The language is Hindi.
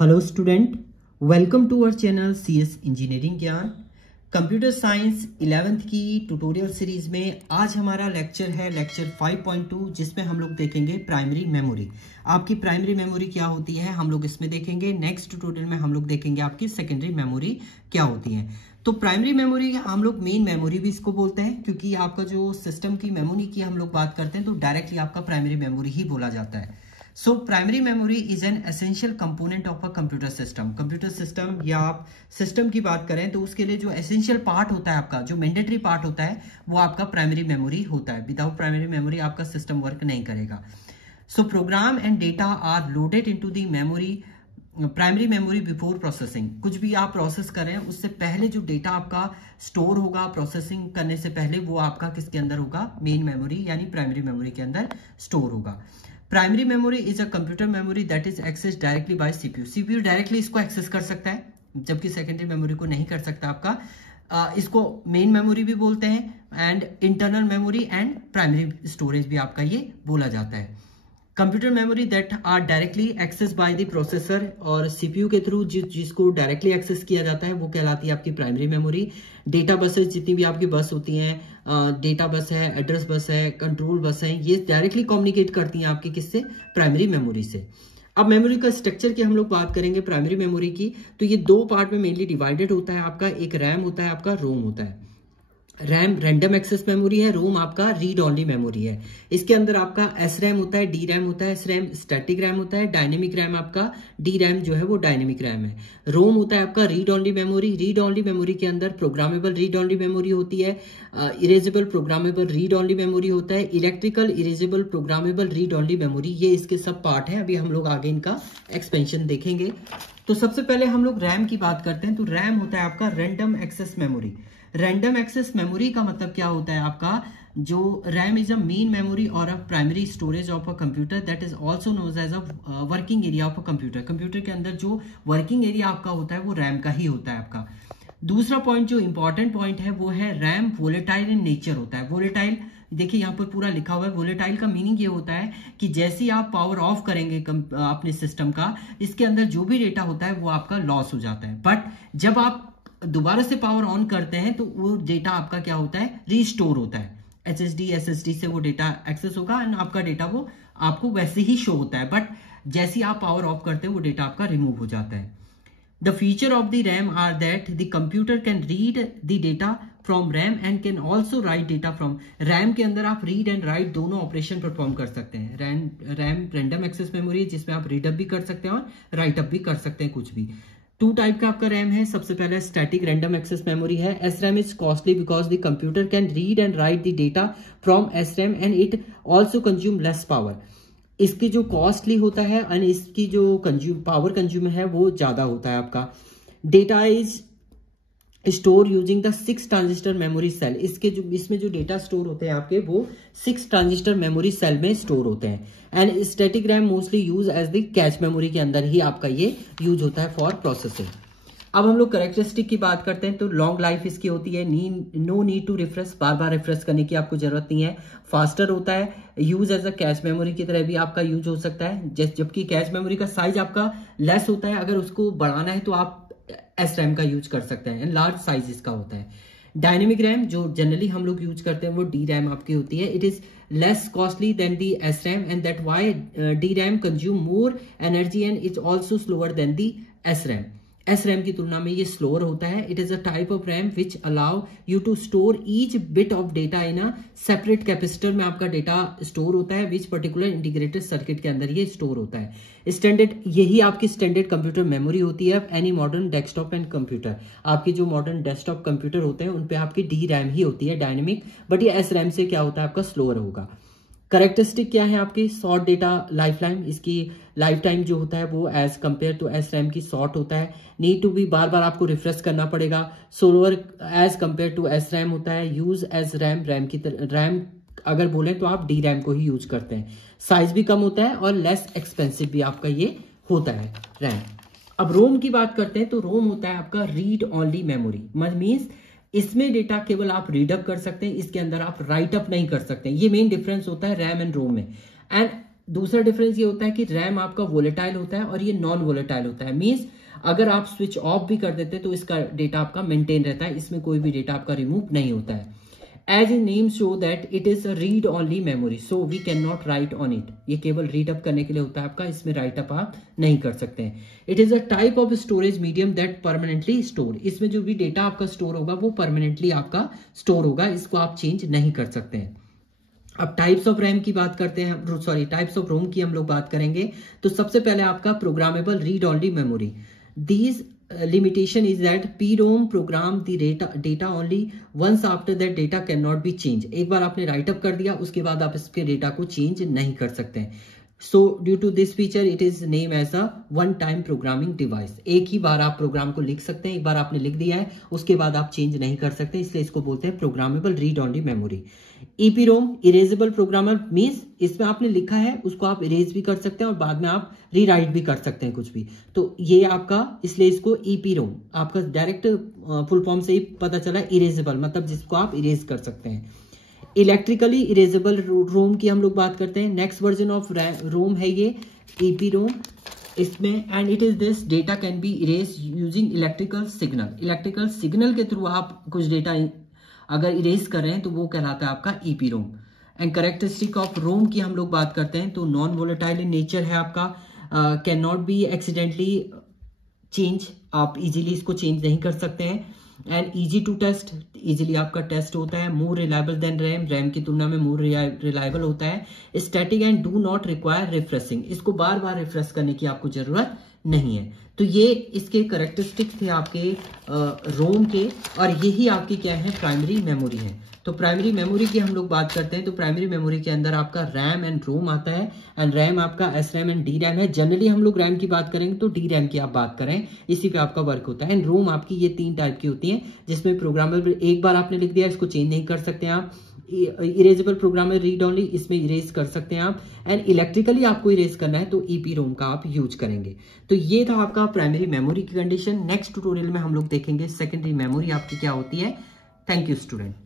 Hello student, welcome to our channel CS engineering Gyan. Computer science 11th की ट्यूटोरियल सीरीज में आज हमारा लेक्चर है लेक्चर 5.2, जिसमें हम लोग देखेंगे प्राइमरी मेमोरी। आपकी प्राइमरी मेमोरी क्या होती है हम लोग इसमें देखेंगे। नेक्स्ट ट्यूटोरियल में हम लोग देखेंगे आपकी सेकेंडरी मेमोरी क्या होती है। तो प्राइमरी मेमोरी हम लोग मेन मेमोरी भी इसको बोलते हैं, क्योंकि आपका जो सिस्टम की मेमोरी की हम लोग बात करते हैं तो डायरेक्टली आपका प्राइमरी मेमोरी ही बोला जाता है। So primary memory is an essential component of a computer system. Computer system या आप सिस्टम की बात करें तो उसके लिए जो एसेंशियल पार्ट होता है, आपका जो मैंडेटरी पार्ट होता है, वो आपका प्राइमरी मेमोरी होता है। विदाउट प्राइमरी मेमोरी आपका सिस्टम वर्क नहीं करेगा। So program and data are loaded into the memory primary memory before processing. कुछ भी आप प्रोसेस करें उससे पहले जो डेटा आपका स्टोर होगा प्रोसेसिंग करने से पहले, वो आपका किसके अंदर होगा, मेन मेमोरी यानी प्राइमरी मेमोरी के अंदर स्टोर होगा। Primary memory is a computer memory that is access directly by CPU. CPU directly इसको एक्सेस कर सकता है, जबकि सेकेंडरी मेमोरी को नहीं कर सकता आपका। इसको मेन मेमोरी भी बोलते हैं and internal memory and primary storage भी आपका ये बोला जाता है। Computer memory that are directly access by the processor और सीपीयू के थ्रू जिसको डायरेक्टली एक्सेस किया जाता है वो कहलाती है आपकी प्राइमरी मेमोरी। डेटा बसेस जितनी भी आपकी बस होती हैं, डेटा बस है, एड्रेस बस है, कंट्रोल बस है, ये डायरेक्टली कम्युनिकेट करती हैं आपकी किससे, प्राइमरी मेमोरी से। अब मेमोरी का स्ट्रक्चर की हम लोग बात करेंगे प्राइमरी मेमोरी की, तो ये दो पार्ट में मेनली डिवाइडेड होता है आपका। एक रैम होता है, आपका रोम होता है। रैम रैंडम एक्सेस मेमोरी है, रोम आपका रीड ओनली मेमोरी है। इसके अंदर आपका एस रैम होता है, डी रैम होता है, एस रैम स्टैटिक रैम होता है, डायनेमिक रैम आपका डी रैम जो है वो डायनेमिक रैम है। रोम होता है आपका read only memory. Read only memory के अंदर प्रोग्रामेबल रीड ओनली मेमोरी होती है, erasable programmable read only memory होता है, electrical erasable programmable read only memory. ये इसके सब पार्ट है, अभी हम लोग आगे इनका एक्सपेंशन देखेंगे। तो सबसे पहले हम लोग रैम की बात करते हैं। तो रैम होता है आपका random access memory. Random access memory का मतलब क्या होता है आपका, जो RAM is a main memory और a primary storage of a computer that is also known as a working area of a computer. Computer के अंदर जो वर्किंग एरिया आपका होता है वो रैम का ही होता है आपका। दूसरा पॉइंट जो इंपॉर्टेंट पॉइंट है वो है रैम वोलेटाइल इन नेचर होता है। वोलेटाइल देखिए यहाँ पर पूरा लिखा हुआ है। वोलेटाइल का मीनिंग ये होता है कि जैसे ही आप पावर ऑफ करेंगे अपने सिस्टम का, इसके अंदर जो भी डेटा होता है वो आपका लॉस हो जाता है। बट जब आप दोबारा से पावर ऑन करते हैं तो वो डेटा आपका क्या होता है, रीस्टोर होता है। SSD से वो डेटा एक्सेस होगा एंड आपका डेटा वो आपको वैसे ही शो होता है, बट जैसे ही आप पावर ऑफ करते हैं वो डेटा आपका रिमूव हो जाता है। The feature of the RAM are that the computer can read the data from RAM and can also write data from RAM। के अंदर आप रीड एंड राइट दोनों ऑपरेशन परफॉर्म कर सकते हैं। रैम रैंडम एक्सेस मेमोरी है जिसमें आप रीड अप भी कर सकते हैं और राइट अप भी कर सकते हैं कुछ भी। टू टाइप का आपका रैम है। सबसे पहले स्टैटिक रैंडम एक्सेस मेमोरी है। SRAM is costly because the computer can read and right the data from SRAM and it also consume less power. इसकी जो कॉस्टली होता है एंड इसकी जो पावर कंज्यूम है वो ज्यादा होता है आपका। Data is store using the 6 transistor memory cell. इसमें जो डेटा स्टोर होते हैं आपके वो 6 ट्रांजिस्टर मेमोरी सेल में स्टोर होते हैं। And static RAM mostly use as the cache memory के अंदर ही आपका ये यूज होता है फॉर प्रोसेसिंग। अब हम लोग कैरेक्टरिस्टिक की बात करते हैं तो लॉन्ग लाइफ इसकी होती है। नो नीड टू रिफ्रेश, बार बार रिफ्रेश करने की आपको जरूरत नहीं है। फास्टर होता है, use as a cache memory की तरह भी आपका यूज हो सकता है, जबकि कैश मेमोरी का साइज आपका लेस होता है। अगर उसको बढ़ाना है तो आप SRAM का यूज कर सकते हैं, लार्ज साइज इसका होता है। डायनेमिक रैम जो जनरली हम लोग यूज करते हैं वो डी रैम आपकी होती है। It is less costly than the SRAM and that why D RAM consume more energy and it's also slower than the SRAM। SRAM की तुलना में ये स्लोअर होता है। It is a type of RAM which allow you to store each bit of data in a separate capacitor में आपका डेटा स्टोर होता है, विच पर्टिकुलर इंटीग्रेटेड सर्किट के अंदर ये स्टोर होता है। स्टैंडर्ड यही आपकी स्टैंडर्ड कंप्यूटर मेमोरी होती है any modern desktop and computer. आपकी जो मॉडर्न डेस्कटॉप कंप्यूटर होते हैं उन पे आपकी डी रैम ही होती है डायनेमिक, बट ये SRAM से क्या होता है आपका स्लोअर होगा। करेक्टरिस्टिक क्या है आपकी, शॉर्ट डेटा लाइफ लाइन। इसकी लाइफ टाइम जो होता है वो एज कंपेयर टू SRAM की शॉर्ट होता है। नीड टू बी, बार बार आपको रिफ्रेश करना पड़ेगा। Slower as compare to SRAM होता है। यूज एज रैम की तरह, रैम अगर बोले तो आप डी रैम को ही यूज करते हैं। साइज भी कम होता है और लेस एक्सपेंसिव भी आपका ये होता है रैम। अब रोम की बात करते हैं तो रोम होता है आपका रीड ओनली मेमोरी। मीन्स इसमें डेटा केवल आप रीडअप कर सकते हैं, इसके अंदर आप राइट अप नहीं कर सकते। ये मेन डिफरेंस होता है रैम एंड रोम में। एंड दूसरा डिफरेंस ये होता है कि रैम आपका वोलेटाइल होता है और ये नॉन वोलेटाइल होता है। मींस अगर आप स्विच ऑफ भी कर देते हैं तो इसका डेटा आपका मेंटेन रहता है, इसमें कोई भी डेटा आपका रिमूव नहीं होता है। As in name show that it is read only memory, so we can not write on it. ये केवल रीड अप करने के लिए होता है आपका, इसमें राइट अप आप नहीं कर सकते हैं। It is a type of storage medium that permanently store, इसमें जो भी डेटा आपका स्टोर होगा वो परमानेंटली आपका स्टोर होगा, इसको आप चेंज नहीं कर सकते हैं। अब टाइप्स ऑफ रैम की बात करते हैं, सॉरी टाइप्स ऑफ रोम की हम लोग बात करेंगे। तो सबसे पहले आपका programmable read only memory. These limitation is that PROM program the data only once, after that data cannot be changed। एक बार आपने राइट अप कर दिया उसके बाद आप इसके डेटा को चेंज नहीं कर सकते हैं। So due to this feature it is named as a one time programming device। एक ही बार आप प्रोग्राम को लिख सकते हैं, एक बार आपने लिख दिया है उसके बाद आप चेंज नहीं कर सकते, इसलिए इसको बोलते हैं programmable read only memory. EPROM erasable programmer means इसमें आपने लिखा है उसको आप इरेज भी कर सकते हैं और बाद में आप रीराइट भी कर सकते हैं कुछ भी, तो ये आपका, इसलिए इसको EPROM आपका डायरेक्ट फुल फॉर्म से ही पता चला इरेजेबल, मतलब जिसको आप इरेज कर सकते हैं। इलेक्ट्रिकली इरेजेबल रोम की हम लोग बात करते हैं। नेक्स्ट वर्जन ऑफ रोम है ये EPROM इसमें, and it is this data can be erase using electrical signal. Electrical signal के थ्रू आप कुछ डेटा अगर इरेज कर रहे हैं तो वो कहलाता है आपका EPROM। And characteristic of ROM की हम लोग बात करते हैं तो नॉन वोलेटाइल इन नेचर है आपका, can not be accidentally change, आप इजीली इसको चेंज नहीं कर सकते हैं। And easy to test, easily आपका टेस्ट होता है। More reliable than RAM, RAM की तुलना में मोर रिलायबल होता है। Static and do not require refreshing, इसको बार बार रिफ्रेश करने की आपको जरूरत नहीं है। तो ये इसके कैरेक्टरिस्टिक्स थे आपके रोम के, और यही आपकी क्या है प्राइमरी मेमोरी है। तो प्राइमरी मेमोरी की हम लोग बात करते हैं तो प्राइमरी मेमोरी के अंदर आपका रैम एंड रोम आता है, एंड रैम आपका SRAM एंड DRAM है। जनरली हम लोग रैम की बात करेंगे तो DRAM की आप बात करें, इसी पे आपका वर्क होता है। एंड रोम आपकी ये 3 टाइप की होती है जिसमें प्रोग्रामेबल, एक बार आपने लिख दिया इसको चेंज नहीं कर सकते आप। इरेजेबल प्रोग्रामर रीड ओनली, इसमें इरेज कर सकते हैं आप। एंड इलेक्ट्रिकली आपको इरेज करना है तो EPROM का आप यूज करेंगे। तो ये था आपका प्राइमरी मेमोरी की कंडीशन। नेक्स्ट ट्यूटोरियल में हम लोग देखेंगे सेकेंडरी मेमोरी आपकी क्या होती है। Thank you student.